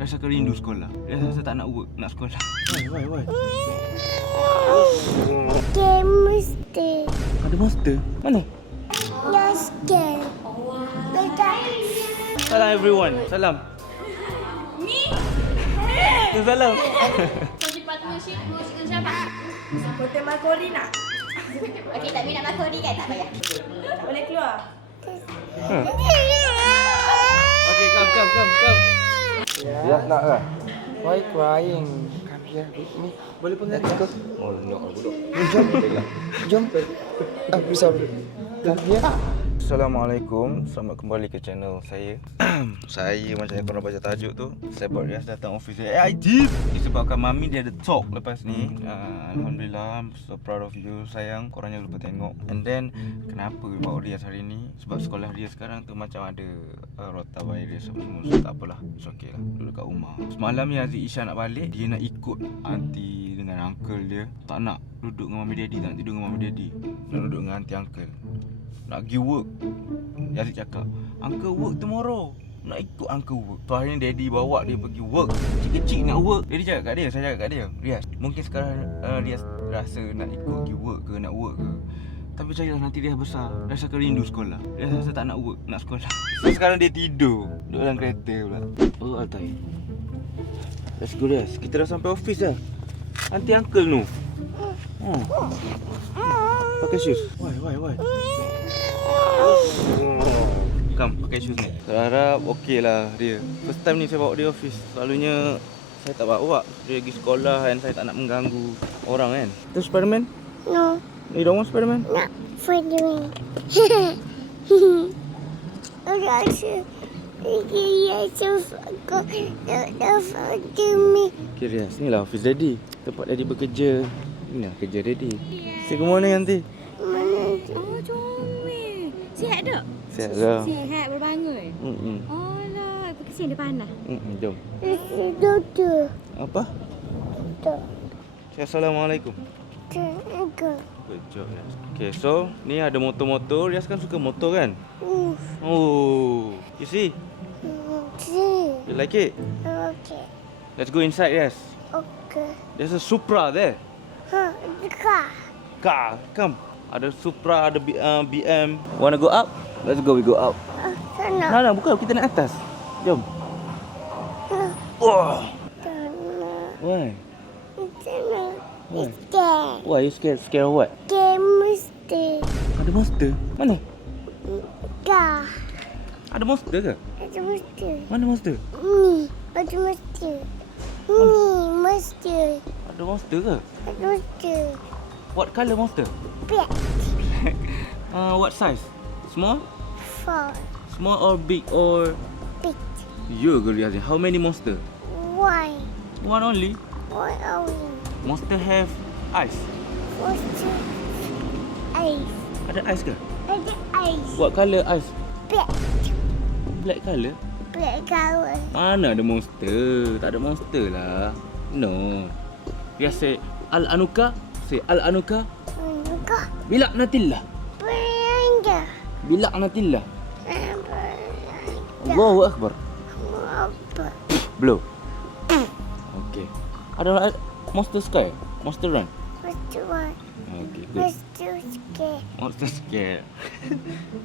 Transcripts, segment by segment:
Rasa aku rindu sekolah. Rasa tak nak work, nak sekolah. Why? Game monster. Ada monster? Mana? Yes, game. Salam everyone. Salam. Salam. Project partnership dengan siapa? Hotel Makori nak? Okey, tak minat Makori kan? Tak payah. Tak boleh keluar. Okay, come. Yes, nak lah. Why crying? Come here with me. Boleh pengen Let's go. Oh, nak bodoh. Jom. Sorry. Come here. Assalamualaikum, selamat kembali ke channel saya. Saya macam yang korang baca tajuk tu, saya buat Riaz datang office saya. Disebabkan Mami dia ada talk lepas ni. Alhamdulillah, I'm so proud of you sayang. Korang jangan lupa tengok. And then, kenapa bawa Riaz hari ni? Sebab sekolah dia sekarang tu macam ada rotavirus semua. So tak apalah, it's okay lah, duduk kat rumah. Semalam ni Aziz Isha nak balik, dia nak ikut aunty dengan uncle dia. Tak nak duduk dengan Mami Daddy, tak nak tidur dengan Mami Daddy. Nak duduk dengan aunty uncle. Nak pergi work. Yazid cakap, Uncle work tomorrow. Nak ikut Uncle work. So hari ni Daddy bawa dia pergi work. Kecil-kecil nak work. Daddy cakap kat dia, saya cakap kat dia, Riaz, mungkin sekarang Riaz rasa nak ikut pergi work ke, nak work ke, tapi percayalah nanti dia besar, rasa akan rindu sekolah. Dia rasa tak nak work, nak sekolah. So sekarang dia tidur duduk dalam kereta pula. Oh Altai, let's go Riaz. Kita dah sampai office dah. Aunty uncle no. Pakai shoes. Why? Come, pakai shoes ni. Saya harap okey lah dia. First time ni saya bawa dia office. Selalunya saya tak bawa. Dia pergi sekolah kan, saya tak nak mengganggu orang kan. Tu Spiderman? No, You don't want Spiderman? not for doing. Okay Riaz, ni lah office Daddy. Tempat Daddy bekerja. Ni lah kerja Daddy. Say good morning aunty. Oh, comel. Sihat tak? Sihat lah. Sihat, baru bangun. Oh lah, kesian dia panas. Jom. Apa? Say Assalamualaikum. Good job Riaz. Okay, so ni ada motor-motor. Riaz kan suka motor kan? Oh, you see? You like it? Okay. Let's go inside, Riaz. Okay. There's a Supra there. The car. Car, come. Ada Supra, ada BM. Wanna go up? Let's go, we go up. Sana. Nah, bukan, kita naik atas. Jom. Oh. Sana. Why? Sana. Why? Scared. Why you scared? Scared of what? Game monster. Ada monster? Mana? Car. Ada monster ke? Ada monster. Mana monster? Ni. Ada monster. Ni. Monster. Ada monster ke? Ada monster. What colour monster? Black. What size? Small? 4. Small or big or? Big. You go Riaz. How many monster? 1. One only. What are we? Monster have eyes. Monster. Ice. Ada eyes ke? Ada ice. What colour eyes? Black. Black colour? Black color. Mana ada monster? Tak ada monster lah. No. Riaz say Al-Anuka. Say Al-Anuka. Enggak. Bilak natillah. Beranda. Bilak natillah. Beranda. Allahu Akbar. Apa? Blow. Okay. Ada Monster Sky? Monster Run? Monster one. Okay, good. Monster scared. Monster Scare.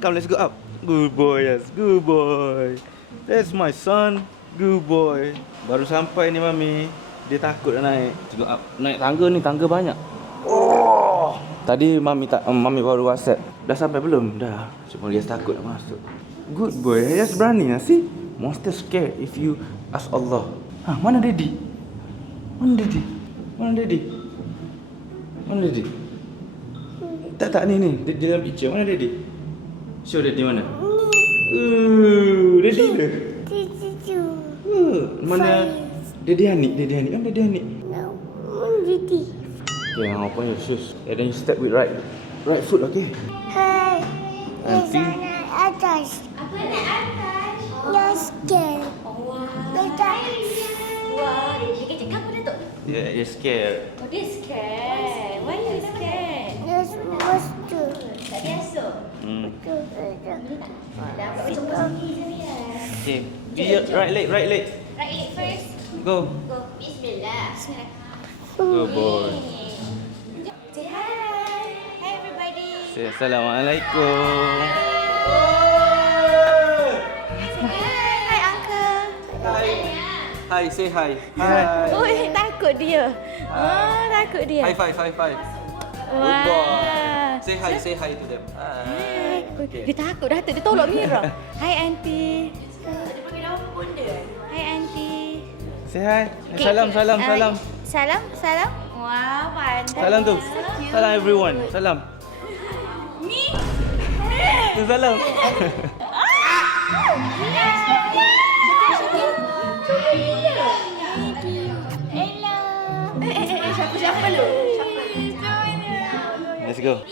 Come, let's go up. Good boy, yes. Good boy. That's my son. Good boy. Baru sampai ni Mami. Dia takut nak naik. Let's go up. Naik tangga ni, tangga banyak. Oh. Tadi Mami baru WhatsApp. Dah sampai belum? Dah. Cuma dia takut nak masuk. Good boy. Yes, berani lah. See? Monster Scare if you ask Allah. Mana Daddy? Mana Daddy? Mana Daddy? Mana Daddy? Tak ni. Dia dalam picture. Mana Daddy? Show Daddy mana? Daddy dia. Cucu. Mana? Daddy Hanik. Mana Daddy Hanik? No. Daddy. Okay, apa your shoes? And then you step with right foot, okay? Hey. Nanti. Atas. Apa nak atas? You're scared. Wah. Atas. Wah, dia kecil kamu Datuk? Yeah, you're scared. Oh, dia scared. Why you scared? There's monster. Tak biasa. Dapat macam pergi je ni. Okay. Right leg. Right leg first. Go. Bismillah. Good boy. Say hi. Hi everybody. Say Assalamualaikum. Hi uncle. Hi, say hi. Oh, takut dia. Oh, takut dia. High five, high five. Wah. Say hi to them. Hai. Dia takut dah. Dia tolak Mira. Hai auntie. Dia panggil nama bunda. Hai auntie. Say hi. Salam, salam, salam. Salam, salam. Wah, pandai. Salam tu. Salam everyone. Salam. Ni. Tu salam. Siapa lu? Let's go. Go.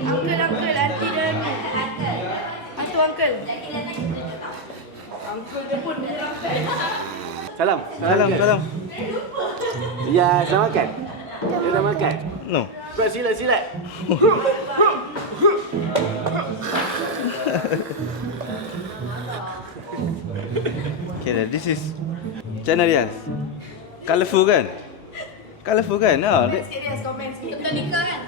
Uncle, aunty dan hantu uncle. Uncle dia pun Salam. Salam, salam. Ya, dah makan? Ya, dah makan? No. Silat. Okay, this is Channel Rias. Colourful kan? Colourful kan? Dia, serius komen sikit. Betul nikah kan?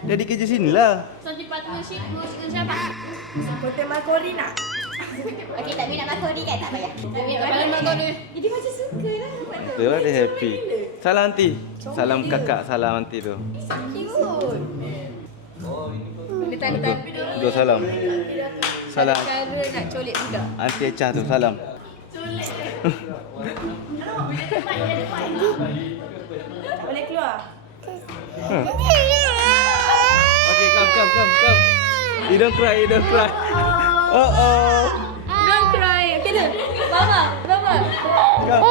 dia di kerja sini lah. So di partnership dengan siapa? Kote Makori nak? Okey, tak minat makori kan? Tak payah. Tak minat makori. Jadi macam suka lah. Betul lah, dia happy. Salam aunty. Salam kakak, salam aunty tu. Cute. Dia tanda-tanda dulu. Dua salam. Salam. Cara nak colik budak. Aunty Echah tu, salam. Tak boleh keluar. Okay, come. You don't cry. Oh. Don't cry. Okay dah. Baba. Come.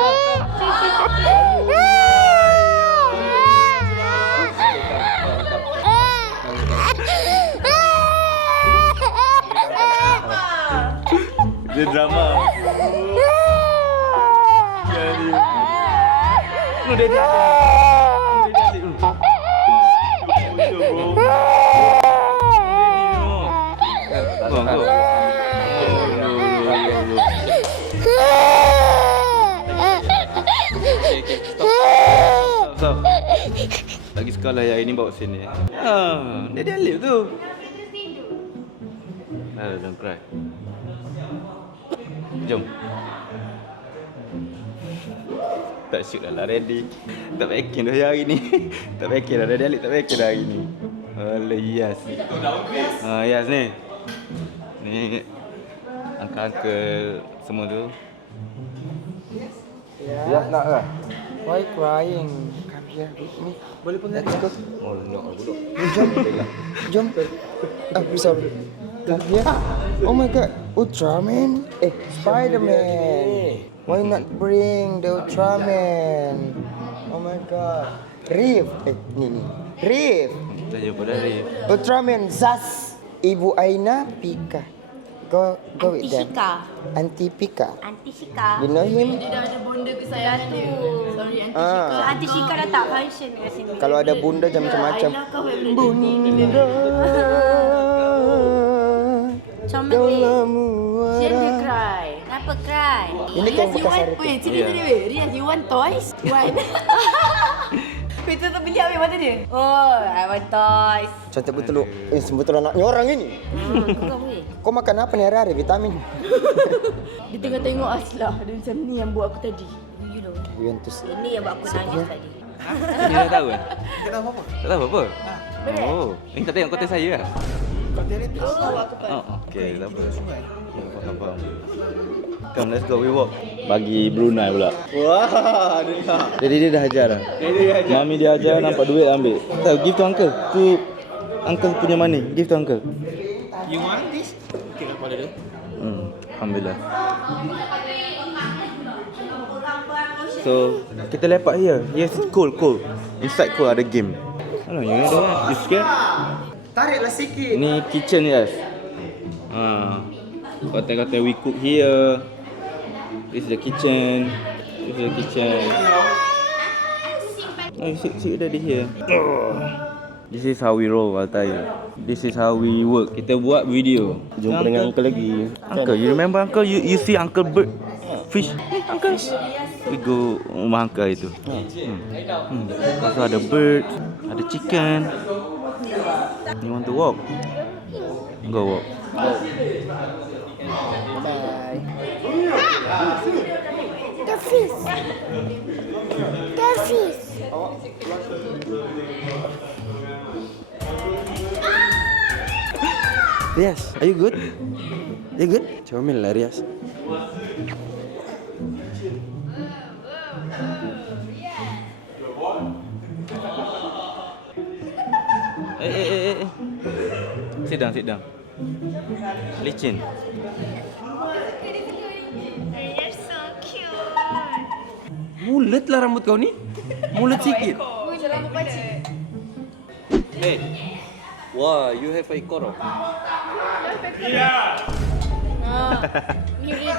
Dia drama. Jadi. No, dia adik. Stop. Lagi sekolah yang ini bawa sini. Dia alip tu. Don't cry. Jom. Tak syuk dah lah ready. Tak packing dah hari ni. Tak packing dah alip, tak packing dah hari ni. Alah Yas. Yas ni. Ni uncle-uncle semua tu. Ya, nak lah. Why crying? Come here with me. Boleh pegang? Let's go. Oh, nak budak. Jom. Sorry. Come here. Oh my god, Ultraman. Spider-Man. Why not bring the Ultraman? Oh my god. Riff. Ni. Riff. Dah jumpa dah Rif. Ultraman Zaz. Ibu Aina Pika. Go with them. Auntie Pika. Aunty Shika. You know him? Dia dah ada bonda kesayangan dia. Sorry, Aunty So Ah. Aunty Shika dah tak function kat sini. Kalau ada bunda macam-macam. Aina kau family Bunda. Comel. Dalam Dia muara. cry. Kenapa cry? Ini kau bekas hari tu. Wait, sini Ya. sini wait. Riaz, you want toys? Want? Wait, tu beli ambil mata dia. Oh, I want toys. Cantik betul. Betul anaknya orang ini. Kau boleh. Kau makan apa ni hari-hari? Vitamin. Dia tengah tengok Aslah. Dia macam ni yang buat aku tadi. You know. Juventus. Ini yang buat aku nangis tadi. Dia tak tahu kan? Tak tahu apa? Oh, ini tak tengok konten saya lah. Oh, okay, tak apa. Faham. Come, let's go, we walk. Bagi Brunei pula. Wah, dia. Jadi dia dah ajar dah. Mami dia ajar, nampak duit ambil. Tak, give to uncle. Tu uncle punya money. Give to uncle. You want this? Okay lah pada dia. Alhamdulillah. So, kita lepak here. Yes, cool. Inside cool ada game. Alah, yang ada kan? You scared? Tariklah sikit. Ni kitchen yes. Kata-kata we cook here. This is the kitchen. Oh, sit daddy here. This is how we roll, I'll tell you. This is how we work. Kita buat video. Jumpa dengan uncle lagi. Uncle, you remember uncle? You see Uncle Bird fish? Uncle. We go rumah uncle itu. Lepas tu ada bird, ada chicken. You want to walk? Go walk. Bye. The fish. The fish. Rias, are you good? You good? Comel lah Rias. Eh. Sit down. Licin. You're so cute. Mulut lah rambut kau ni. Mulut sikit. Hey. Wah, you have a ekor.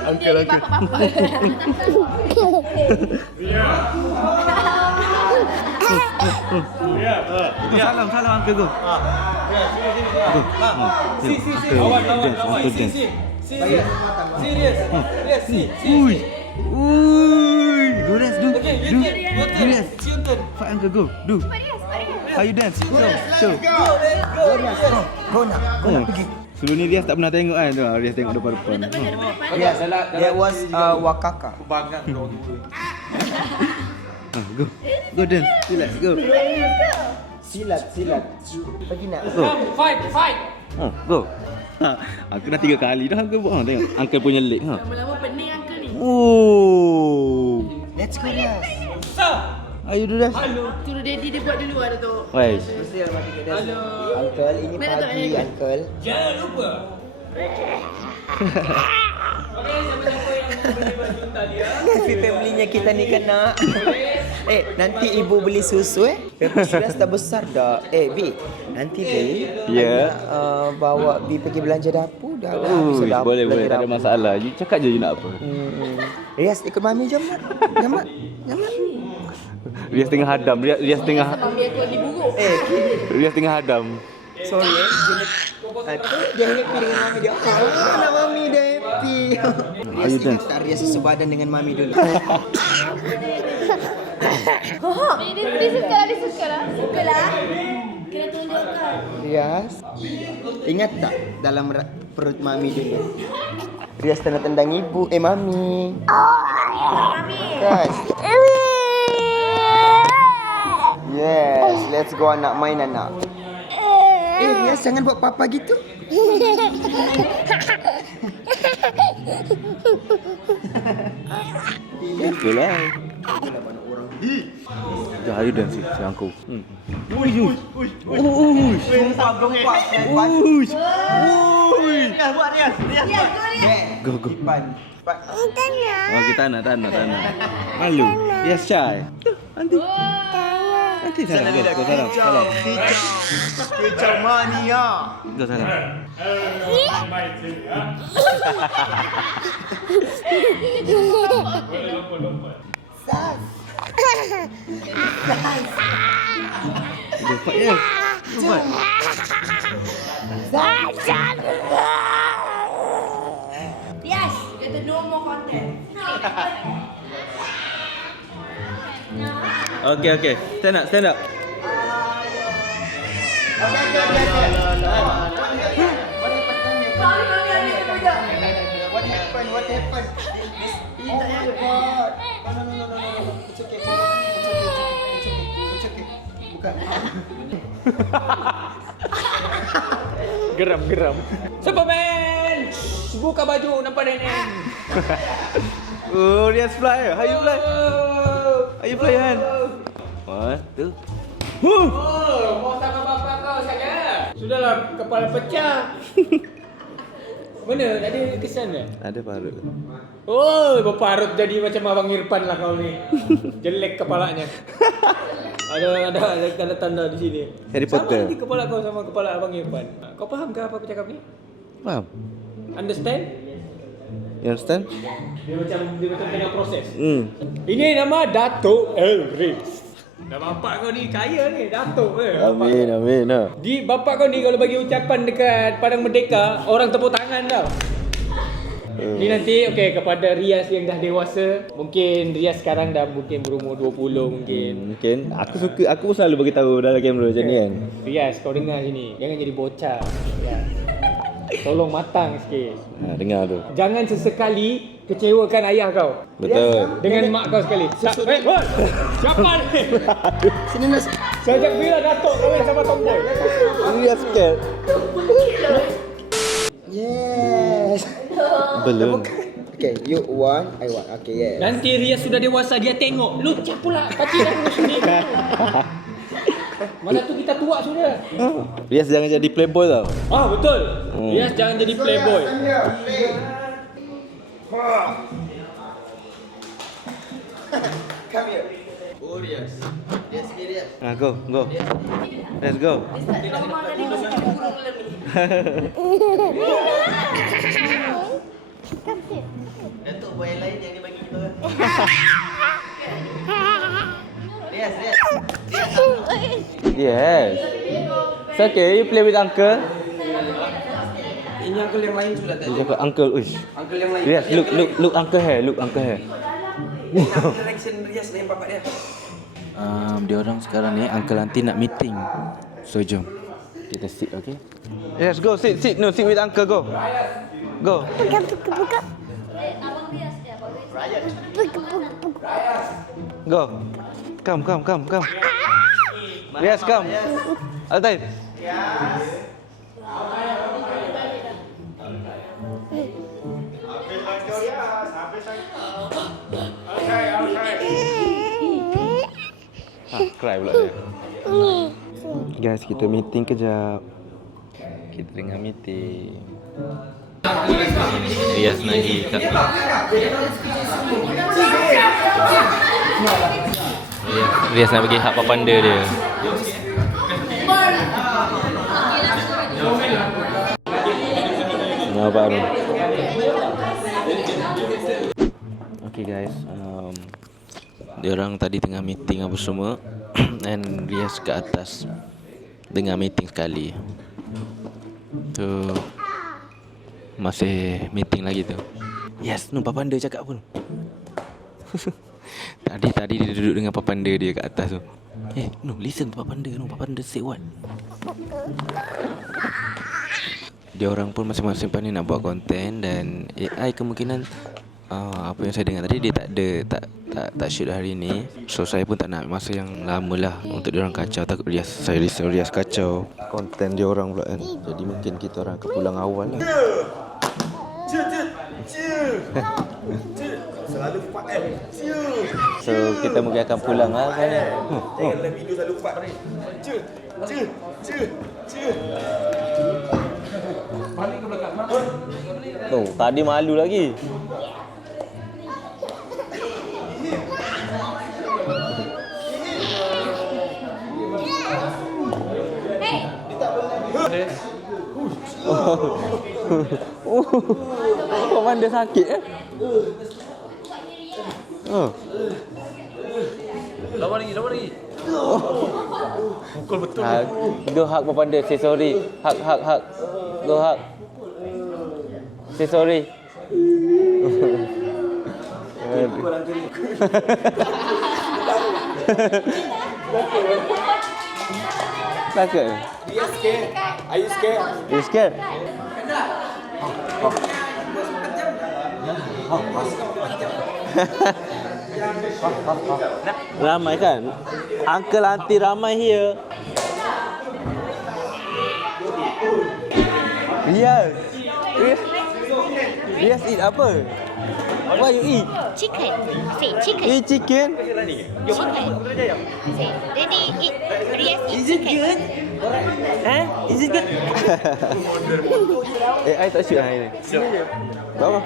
Uncle. Salam uncle go. Serious. Go dance, do. Serious. Fight uncle go. Do. How you dance? Show. Kau nak pergi. Sebelum ni Rias tak pernah tengok kan tu. Rias tengok depan-depan. Rias, that was Wakaka. Go dance. Relax, go. Silat. Pergi nak. Go. Fight. Go. Aku dah 3 kali dah uncle buat. Tengok uncle punya leg. Lama-lama pening uncle ni. Oh. Let's go Rias. Are you do that? Suruh daddy dia buat dulu ada tu. Wais. Uncle, ini pagi Uncle. Jangan lupa. Happy family-nya kita ni kena. Nanti ibu beli susu Lepas Rias dah besar dah. Bi, nanti Bi Ya. bawa Bi pergi belanja dapur dah habis dapur. Boleh, tak ada masalah. You cakap je you nak apa. Rias ikut mami jom mat. Rias tengah hadam. Rias tengah Mami aku lagi buruk. Rias tengah hadam. Sorry dia happy dengan mami dia. Mana mami dia happy. Rias ingat tak Rias sebadan dengan mami dulu. Dia suka lah. Kena tunjukkan. Rias, ingat tak dalam perut mami dulu? Rias tendang ibu, mami. Kan? Yes, let's go anak, main anak. Rias jangan buat papa gitu. Betul lah. Dah ayo dance si uncle. Go. Oh, kita nak. Malu. Dia shy. Nanti salam. Go salam. Kecau mania. Go salam. Lupa ya. Yes, kata no more content. Okay. Stand up. What happened? Oh my God. No. It's okay. Bukan. Geram. Superman! Buka baju nampak nenek. Oh, Rias fly. How you fly, Han? 1, 2. Mau sama bapak kau saja. Sudahlah, kepala pecah. Mana? Ada kesan tak? Ada parut. Oh, berparut jadi macam Abang Irfan lah kau ni. Jelek kepalanya. Ada tanda-tanda di sini. Harry Potter. Sama nanti kepala kau sama kepala Abang Irfan. Kau faham ke apa aku cakap ni? Faham? Understand? You understand? Dia macam tengah proses. Ini nama Dato' Elris. Dah bapak kau ni kaya ni, Datuk ke? Amin, amin. Di bapak kau ni kalau bagi ucapan dekat Padang Merdeka, orang tepuk tangan tau. Ni nanti okey kepada Riaz yang dah dewasa. Mungkin Riaz sekarang dah mungkin berumur 20 mungkin. Mungkin aku pun selalu bagi tahu dalam kamera macam ni kan. Riaz kau dengar sini, jangan jadi bocah. Ya. Tolong matang sikit. Dengar tu. Jangan sesekali kecewakan ayah kau. Betul. Dengan mak kau sekali. Bol. Siapa ni? Sini nak. Sejak bila Datuk kahwin sama tomboy? Dia scared. Yes. Belum. Okay, you want, I want. Okay, yes. Nanti Riaz sudah dewasa, dia tengok. Lu cak pula. Pati dah tengok sini. Masa tu kita tua sudah. Riaz jangan jadi playboy tau. Ah betul. Riaz jangan jadi playboy. Come here. Oh, Riaz. Riaz, Riaz. Go. Let's go. Datuk buat yang lain yang dia bagi kita kan. Riaz, Riaz. Yes. It's okay, you play with uncle. Ini uncle yang lain sudah Dia cakap uncle, uish. Uncle yang lain. Riaz, look uncle here, look uncle here. Direction Riaz lain bapak dia. Dia orang sekarang ni uncle nanti nak meeting. So jom kita sit, okay? Yes, go sit with uncle, go. Buka. Go. Come. Yes, come. Altain. Cry pula dia. Guys, kita meeting kejap. Kita tengah meeting. Riaz lagi kat Riaz nak pergi hak papanda dia. Nampak ni. Okay guys, diorang tadi tengah meeting apa semua. And Riaz kat atas tengah meeting sekali. Tu masih meeting lagi tu. Yes, papanda cakap pun. Tadi dia duduk dengan papanda dia kat atas tu. Listen to papanda. Papanda say what? Dia orang pun masing-masing pandai nak buat konten. Dan AI kemungkinan apa yang saya dengar tadi, dia tak shoot hari ni. So saya pun tak nak masa yang lama lah untuk dia orang kacau. Takut saya risau Riaz kacau konten dia orang pula kan. Jadi mungkin kita orang akan pulang awal lah. Selalu kuat kan. So kita mungkin akan pulang lah kan. Dalam video selalu kuat ni. Balik ke belakang. Tadi malu lagi. Papanda sakit Lawan lagi. Pukul betul. Go hug papanda, say sorry. Hug. Go hug. Say sorry. Takut. Are you scared? You scared? Ramai kan? Uncle auntie ramai here. Riaz eat apa? What you eat? Chicken. Say chicken. Eat chicken? Chicken. Say daddy eat. Riaz eat chicken. Is it good? AI tak shoot hari ni. Apa?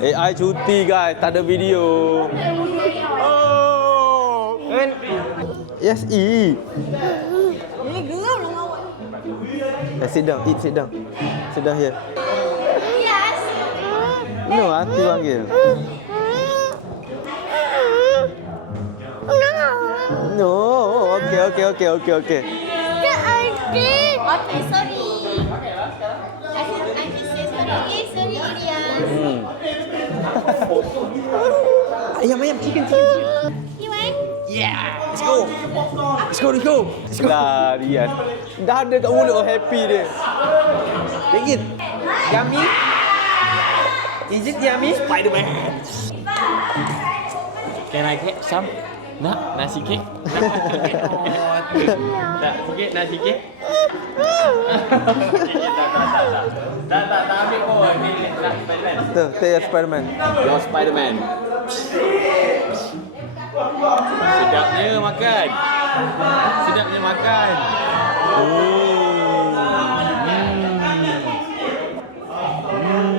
AI cuti guys, tak ada video. Oh. Yes, eat. Ini geram lah awak. Sit down, eat, sit down. Sit down here. No, auntie panggil. The auntie. Okay, sorry. Auntie say sorry. Okay, sorry, Rias. Ayam, chicken. You want? Let's go. Lah, Rias. Dah ada kat mulut, happy dia. Tinggi. Yummy. Is it yummy? Spider-Man. Can I get some? Nak nasi kek? Tak sikit nasi kek? Tak ambil pun. Ni nak Spiderman. Tu, Spider-Man. Your Spiderman. Sedapnya makan.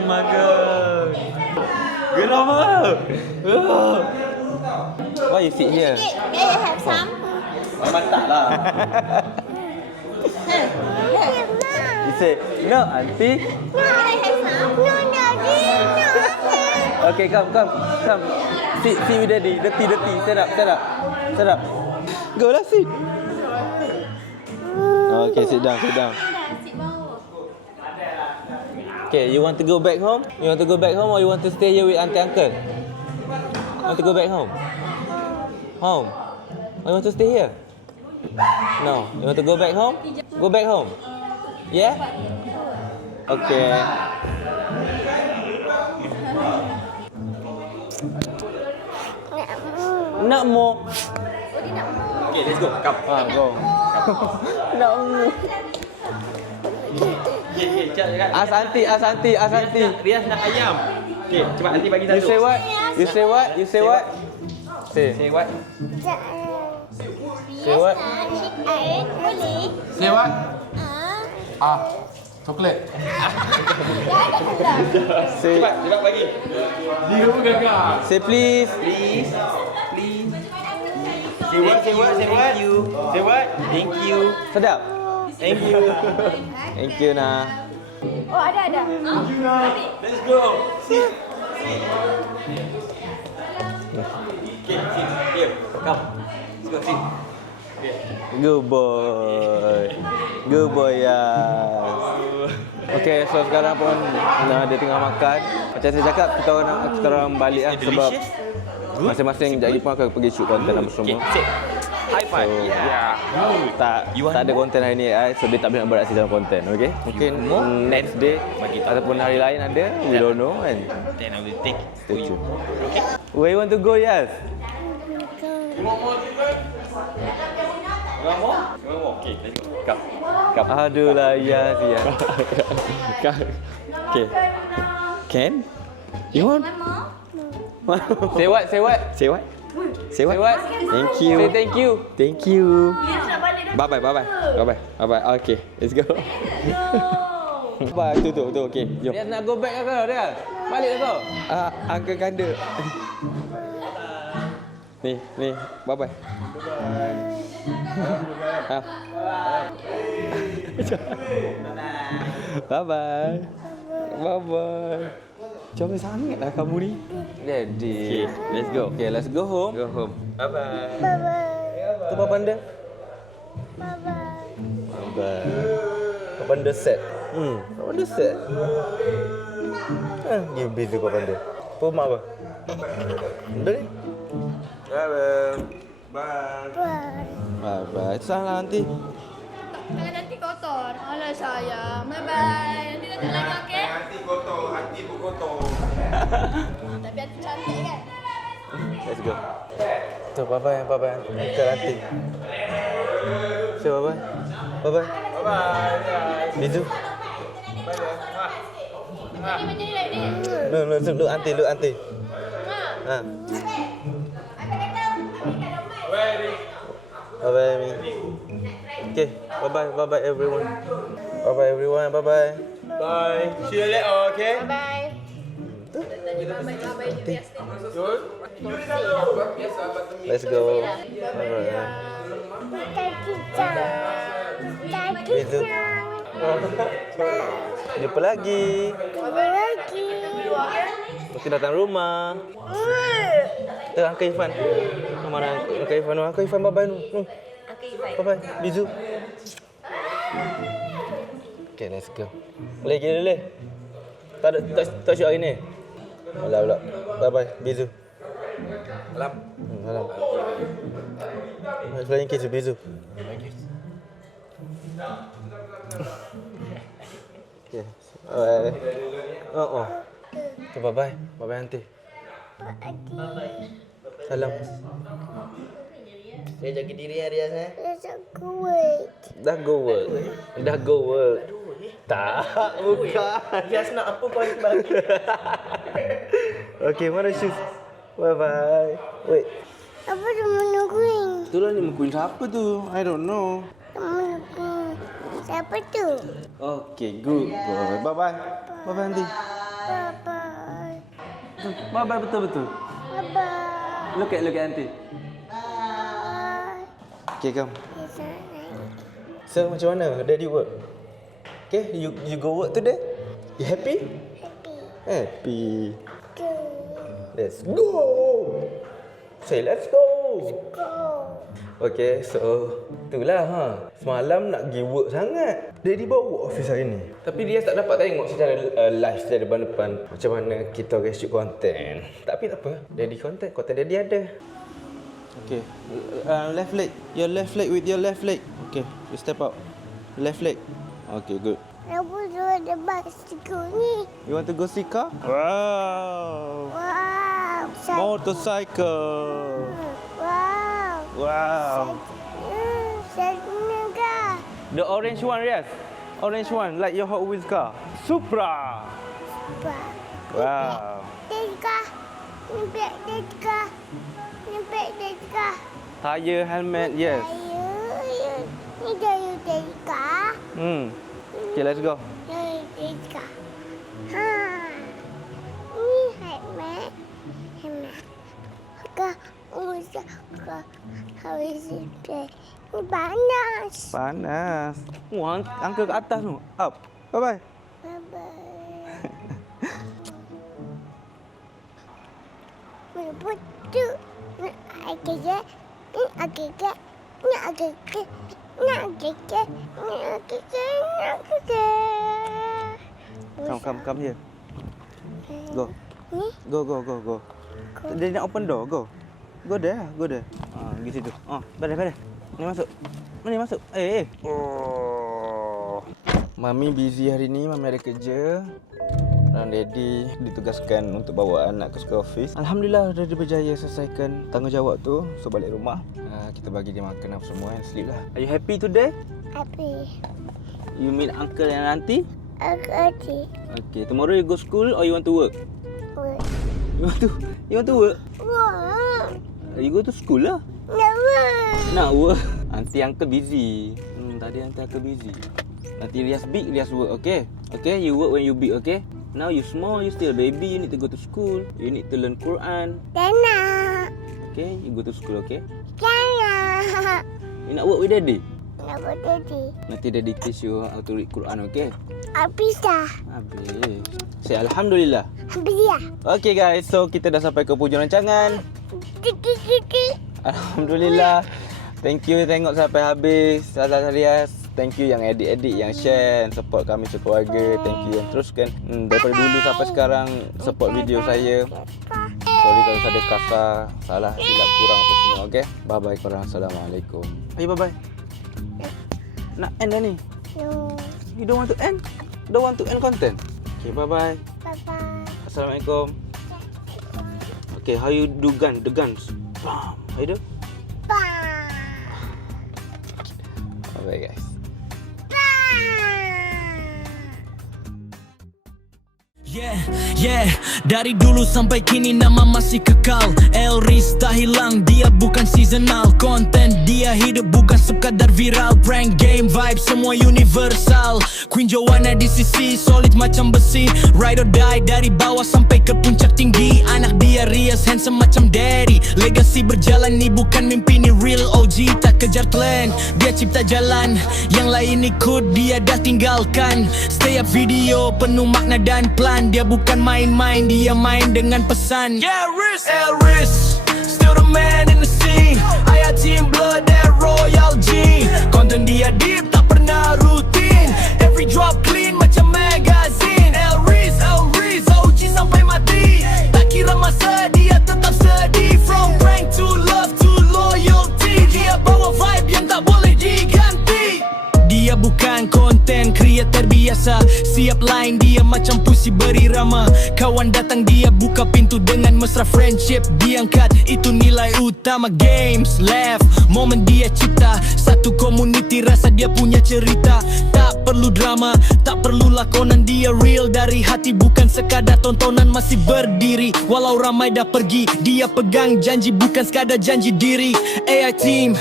Makan. Geram ah. Why you sit here? Okay, may I have some? Memang tak lah. You say, no, auntie. Can I have some? No, Daddy. No. Okay, come. Sit with daddy. Dirty. Stand up. Go lah, sit. Okay, sit down. Sit bawah. Okay, you want to go back home? You want to go back home or you want to stay here with auntie uncle? Want to go back home? Home? Or you want to stay here? No. You want to go back home? Go back home. Yeah? Okay. Nak more. Okay, let's go. Come. Go. Nak more. Okay, cakap. Ask auntie. Rias nak ayam. Okay, cepat nanti bagi satu. You say what? Say what? Say what? Say what? Chicken, boleh? Say what? Ah, Coklat. Say Cepat bagi. Dia pun gagal. say please. Say what? Thank you. Say what? Thank you. Sedap. Thank you. Thank you nah. oh ada. Let's go. Sit. Okay, sit. Here. Come. Let's go, sit. Good boy Yas. Okay, so sekarang pun dia tengah makan. Macam saya cakap, kita orang balik lah sebab masing-masing sekejap lagi pun akan pergi shoot konten apa semua. Sit. High five. So, Yeah. tak ada konten hari ni, so dia tak boleh nak beraksi dalam konten, okay? Mungkin next day ataupun hari lain ada, we don't know kan. Then I will take Stay tuned. Where you want to go, Yas? Okay, let's go. Come. Aduh lah, Yas. Come. Okay. Can? You want? One more? Say what? Say what? Say what? Thank you. Say thank you. Thank you. Bye-bye. Okay, let's go. Bye. Tu. Okay, jom. Dia nak go back ke kau, dia? Balik ke kau? Uncle Kanda. Ni. Bye-bye. Bye-bye. Comel sangat lah kamu ni. Daddy. Okay, let's go. Okay, let's go home. Go home. Bye-bye. Tu Papa Panda. Papa Panda set. Papa Panda set. Give busy Papa Panda. Apa mak apa? Benda ni? Bye. Itu salah nanti. Tangan nanti kotor. Alah sayang. Bye-bye. Nanti datang lagi, okey? Hati kotor, hati pun kotor. Tapi hati cantik kan? Let's go. Tu bye-bye. Uncle nanti. Say bye-bye. Bye-bye. Bizu. Ini macam ni like ni. Look auntie. Ha. Bye-bye, Mi. Okay, bye-bye everyone. Bye. See you later, okay? Bye. Let's go. Bye-bye. Bizu. Jumpa lagi. Mesti datang rumah. Tu Uncle Irfan. Mana Uncle Irfan? Uncle Irfan bye-bye nu. Bye-bye. Bizu. Okay, let's go. Boleh kira boleh? Tak ada, tak syuk hari ni? Alah pula. Bye-bye. Bizu. Alam. Salam. Flying kiss, Bizu. Okay. Bye. Oh. Okay, bye-bye. Bye-bye nanti. Salam. Saya jaga diri Rias Let's go wait. Dah go work. Tak, bukan. Rias nak apa kau bagi? Okay, mana shoes? Bye-bye. Wait. Apa tu menungguin? Itulah ni McQueen siapa tu? I don't know. Menungguin. Siapa tu? Okay, good boy. Bye-bye. Bye-bye nanti. Bye-bye. Bye-bye betul-betul. Bye-bye. Look at auntie. Bye. Okay, come. Yes, I So, macam mana? Daddy work? Okay, you go work today? You happy? Happy. Go. Let's go. Say let's go. Go. Okay, so itulah semalam nak pergi work sangat. Daddy bawa work office hari ni. Tapi dia tak dapat tengok secara live secara depan-depan macam mana kita orang shoot content. Tapi tak apa, Daddy content Daddy ada. Okay. Left leg. Your left leg with your left leg. Okay, you step out. Left leg. Okay, good. Kenapa tu ada basikal ni? You want to go see car? Wow. Wow. Motorcycle. Wow. Wow. Saya The orange one, yes. Orange one, like your Hot Wheels car. Supra. Wow. Teka. Nampak teka. Tire, helmet, yes. Ni dari teka. Okay, let's go. Dari teka. Ha. Ni helmet. Habis itu. Ni panas. Panas. Angka ke atas tu. Up. Bye-bye. Bye-bye. Betul. Come here. Go. Go. Dia nak open door, go. Go there. Pergi situ. Badai. Mari masuk. Mami busy hari ni, Mami ada kerja. Dan Daddy ditugaskan untuk bawa anak ke school office. Alhamdulillah Daddy berjaya selesaikan tanggungjawab tu. So balik rumah, kita bagi dia makan apa semua and sleep lah. Are you happy today? Happy. You meet uncle and auntie? Happy. Okay, tomorrow you go school or you want to work? Work. You want to work? Work. You go to school lah. Nak work. Auntie uncle busy. Tadi auntie uncle busy. Nanti Rias big, Rias work, okay? Okay, you work when you big, okay? Now you small, you still a baby, you need to go to school. You need to learn Quran. Tana. Okay, you go to school, okay? Tana. You nak work with Daddy? Kenapa tadi? Nanti Daddy teach you how to read Quran, okay? Bisa. Habis. Say Alhamdulillah. Bisa. Okay guys, so kita dah sampai ke hujung rancangan. Kiki. Alhamdulillah. Thank you tengok sampai habis. Salah Rias. Thank you yang edit-edit, yang share, and support kami sekeluarga. Thank you yang teruskan daripada dulu sampai sekarang support video saya. Sorry kalau ada kasar, salah, silap, kurang apa semua, okay? Bye-bye korang. Assalamualaikum. Ayo bye-bye. Nak end dah ni? No. You don't want to end? Don't want to end content? Okay, bye-bye. Bye-bye. Assalamualaikum. Okay, how you do the guns? Bam. How you do? Bye. Bye-bye guys. Yeah, dari dulu sampai kini nama masih kekal. Elris tak hilang, dia bukan seasonal. Konten dia hidup bukan sekadar viral. Prank game vibe semua universal. Queen Joanna di sisi solid macam besi. Ride or die dari bawah sampai ke puncak tinggi. Anak dia Rias handsome macam daddy. Legacy berjalan ni bukan mimpi ni real OG. Tak kejar trend, dia cipta jalan. Yang lain ikut dia dah tinggalkan. Setiap video penuh makna dan plan. Dia bukan main-main, dia main dengan pesan. Yeah, Elris, still the man in the scene. I got team blood, that royal G. Dan dia deep tak pernah rutin. Every drop clean macam magazine. Elris, OG sampai mati. Tak kira masa dia tetap sedih. From prank to love to loyalty. Dia bawa vibe yang tak boleh diganti. Dia bukan konten creator biasa. Siap line dia macam pusi berirama. Kawan datang dia buka pintu dengan mesra friendship diangkat. Itu nilai utama games left. Momen dia cipta satu community, rasa dia punya cerita. Tak perlu drama, tak perlu lakonan. Dia real dari hati, bukan sekadar tontonan. Masih berdiri walau ramai dah pergi. Dia pegang janji, bukan sekadar janji diri. AI Team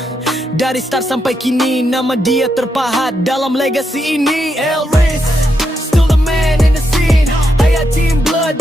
dari start sampai kini, nama dia terpahat dalam legasi ini. Elris, still the man in the scene. AI Team blood,